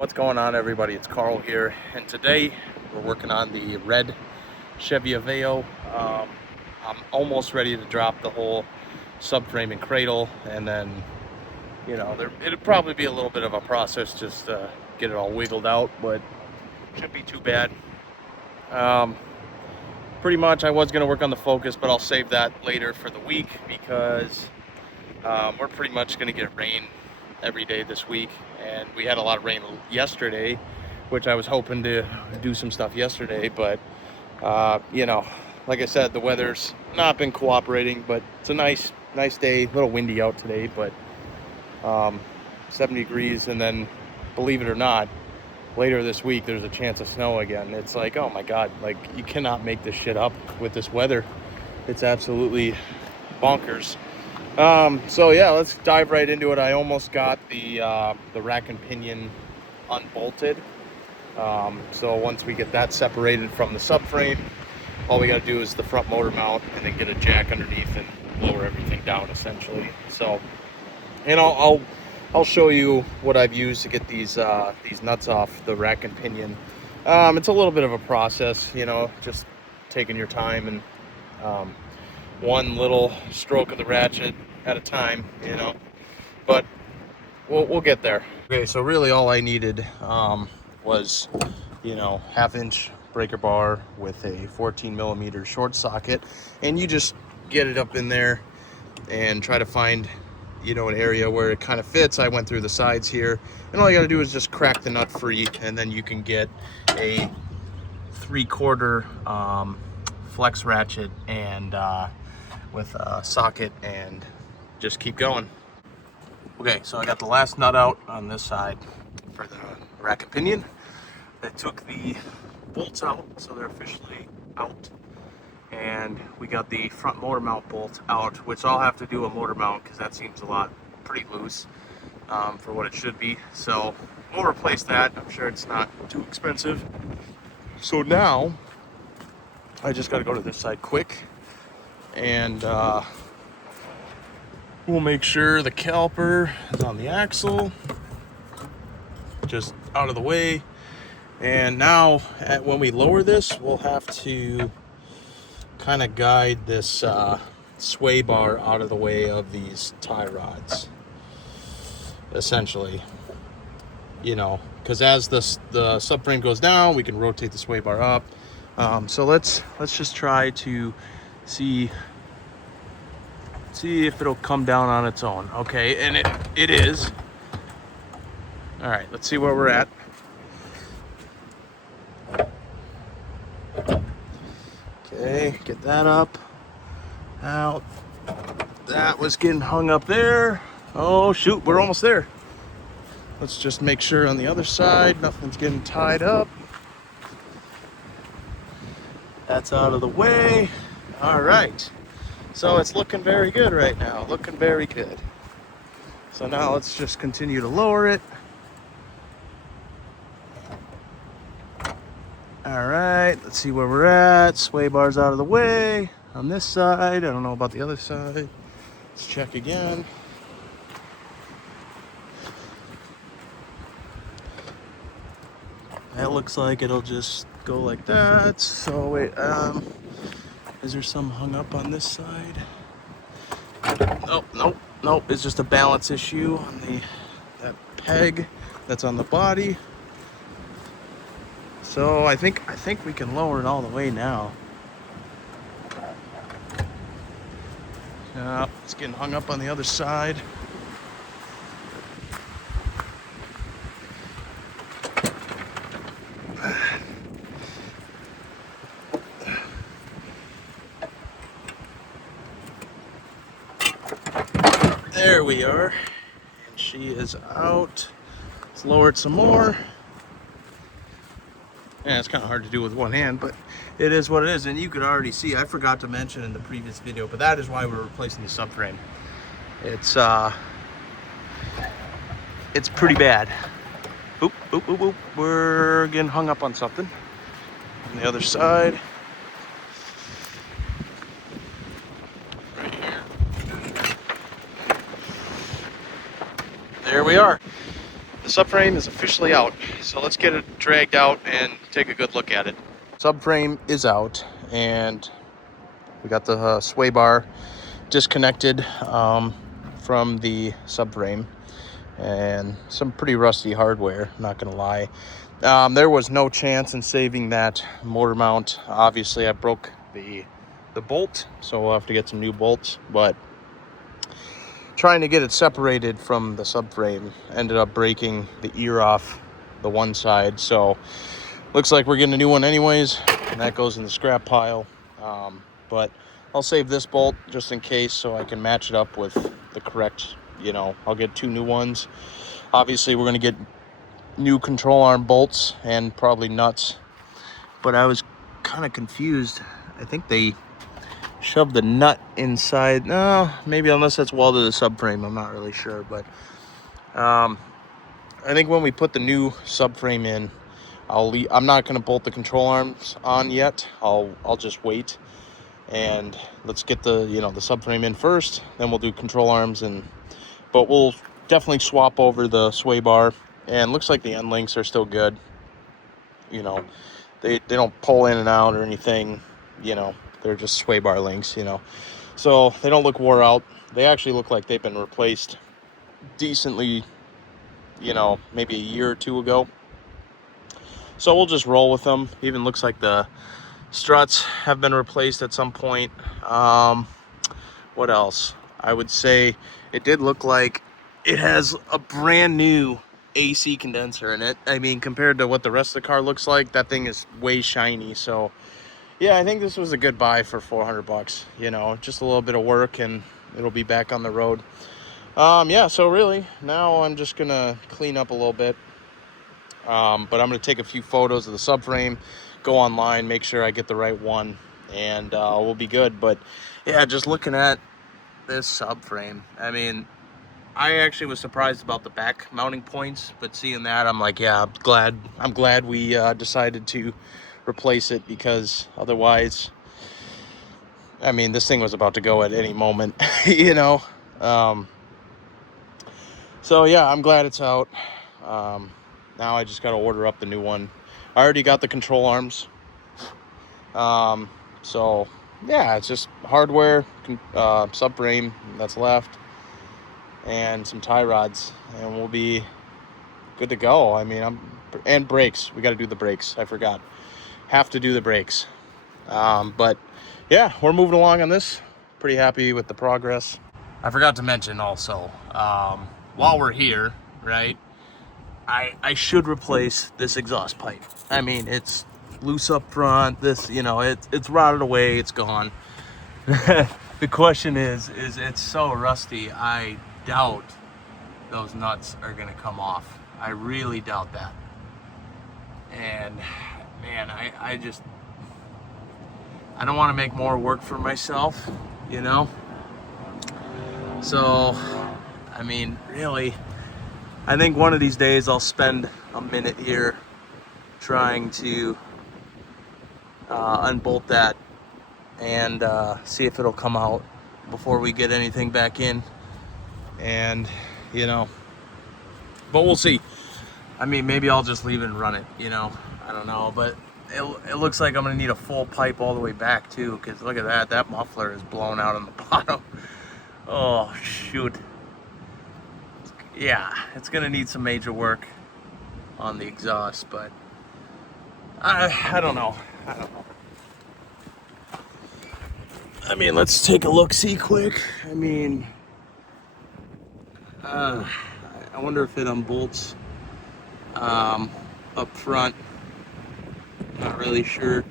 What's going on, everybody? It's Carl here, and today we're working on the red Chevy Aveo. I'm almost ready to drop the whole subframe and cradle, and then it'll probably be a little bit of a process just to get it all wiggled out, but shouldn't be too bad. Pretty much I was going to work on the Focus, but I'll save that later for the week because we're pretty much going to get rain every day this week, and we had a lot of rain yesterday, which I was hoping to do some stuff yesterday, but like I said, the weather's not been cooperating, but it's a nice day. A little windy out today, but 70 degrees, and then believe it or not, later this week there's a chance of snow again. It's like, oh my god, like, you cannot make this shit up with this weather. It's absolutely bonkers. So yeah, let's dive right into it. I almost got the rack and pinion unbolted. So once we get that separated from the subframe, all we got to do is the front motor mount and then get a jack underneath and lower everything down essentially. So, and I'll show you what I've used to get these nuts off the rack and pinion. It's a little bit of a process, just taking your time and one little stroke of the ratchet at a time, but we'll get there. Okay, so really all I needed was half-inch breaker bar with a 14mm short socket, and you just get it up in there and try to find an area where it kind of fits. I went through the sides here, and all you got to do is just crack the nut free, and then you can get a 3/4 flex ratchet and with a socket and just keep going. Okay, so I got the last nut out on this side for the rack and pinion. I took the bolts out, so they're officially out, and we got the front motor mount bolt out, which I'll have to do a motor mount because that seems pretty loose for what it should be. So we'll replace that. I'm sure it's not too expensive. So now I just got to go to this side quick, and we'll make sure the caliper is on the axle, just out of the way. And now when we lower this, we'll have to kind of guide this sway bar out of the way of these tie rods, essentially, because as the subframe goes down, we can rotate the sway bar up. So let's just try to see if it'll come down on its own. Okay, and it is. All right, let's see where we're at. Okay, get that up, out. That was getting hung up there. Oh shoot, we're almost there. Let's just make sure on the other side nothing's getting tied up. That's out of the way. All right. So it's looking very good right now, looking very good. So now let's just continue to lower it. All right, let's see where we're at. Sway bar's out of the way on this side. I don't know about the other side. Let's check again. That looks like it'll just go like that. So wait, is there some hung up on this side? Nope. It's just a balance issue on that peg that's on the body. So I think we can lower it all the way now. It's getting hung up on the other side. There we are, and she is out. Let's lower it some more. Yeah, it's kind of hard to do with one hand, but it is what it is. And you could already see, I forgot to mention in the previous video, but that is why we're replacing the subframe. It's pretty bad. Oop. We're getting hung up on something. On the other side. Right here. There we are. The the subframe is officially out. So let's get it dragged out and take a good look at it. Subframe is out, and we got the sway bar disconnected from the subframe, and some pretty rusty hardware, not gonna lie. There was no chance in saving that motor mount. Obviously I broke the bolt, so we'll have to get some new bolts, but trying to get it separated from the subframe ended up breaking the ear off the one side. So looks like we're getting a new one anyways, and that goes in the scrap pile. But I'll save this bolt just in case, so I can match it up with the correct, I'll get 2 new ones. Obviously we're going to get new control arm bolts and probably nuts, but I was kind of confused. I think they shoved the nut inside. No, maybe, unless that's welded to the subframe, I'm not really sure. But I think when we put the new subframe in, I'm not going to bolt the control arms on yet. I'll just wait, and let's get the the subframe in first, then we'll do control arms. But we'll definitely swap over the sway bar, and looks like the end links are still good. They don't pull in and out or anything. They're just sway bar links, so they don't look wore out. They actually look like they've been replaced decently, maybe a year or 2 ago. So we'll just roll with them. Even looks like the struts have been replaced at some point. What else? I would say it did look like it has a brand new AC condenser in it. I mean, compared to what the rest of the car looks like, that thing is way shiny. So yeah, I think this was a good buy for $400. Just a little bit of work and it'll be back on the road. Yeah, so really now I'm just gonna clean up a little bit. But I'm gonna take a few photos of the subframe, go online, make sure I get the right one, and we'll be good. But yeah, just looking at this subframe, I mean, I actually was surprised about the back mounting points, but seeing that, I'm like, yeah, I'm glad we decided to replace it, because otherwise, I mean, this thing was about to go at any moment. So yeah, I'm glad it's out. Now I just got to order up the new one. I already got the control arms. So yeah, it's just hardware, subframe that's left, and some tie rods, and we'll be good to go. I mean, and brakes. We got to do the brakes. I forgot. Have to do the brakes. But yeah, we're moving along on this. Pretty happy with the progress. I forgot to mention also, while we're here, right, I should replace this exhaust pipe. I mean, it's loose up front. This, it's rotted away. It's gone. The question is it's so rusty. I doubt those nuts are gonna come off. I really doubt that. And man, I don't want to make more work for myself, So, I mean, really, I think one of these days I'll spend a minute here trying to unbolt that and see if it'll come out before we get anything back in. And, but we'll see. I mean, maybe I'll just leave it and run it, I don't know, but it looks like I'm gonna need a full pipe all the way back too, because look at that muffler is blown out on the bottom. Oh shoot. Yeah, it's gonna need some major work on the exhaust, but I don't know. I mean, let's take a look, see quick. I mean, I wonder if it unbolts up front. Not really sure.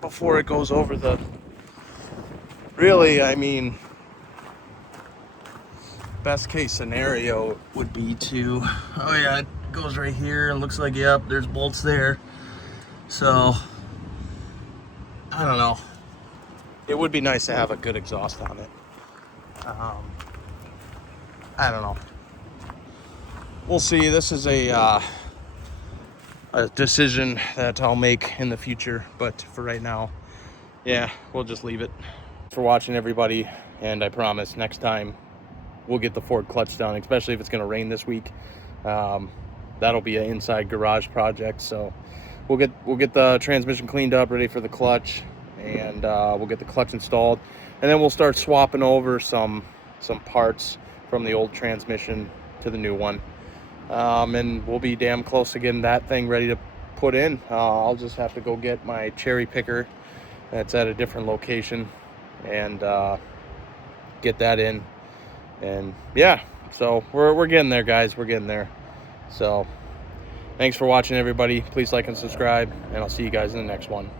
Before it goes over the, really, I mean, best case scenario would be to, oh yeah, it goes right here and looks like, yep, there's bolts there. So I don't know, it would be nice to have a good exhaust on it. I don't know, we'll see. This is a decision that I'll make in the future, but for right now, yeah, we'll just leave it. Thanks for watching, everybody, and I promise next time we'll get the Ford clutch down, especially if it's going to rain this week. That'll be an inside garage project. So we'll get the transmission cleaned up, ready for the clutch, and we'll get the clutch installed, and then we'll start swapping over some parts from the old transmission to the new one. And we'll be damn close to getting that thing ready to put in. I'll just have to go get my cherry picker that's at a different location and get that in. And yeah, so we're getting there, guys. We're getting there. So thanks for watching, everybody. Please like and subscribe, and I'll see you guys in the next one.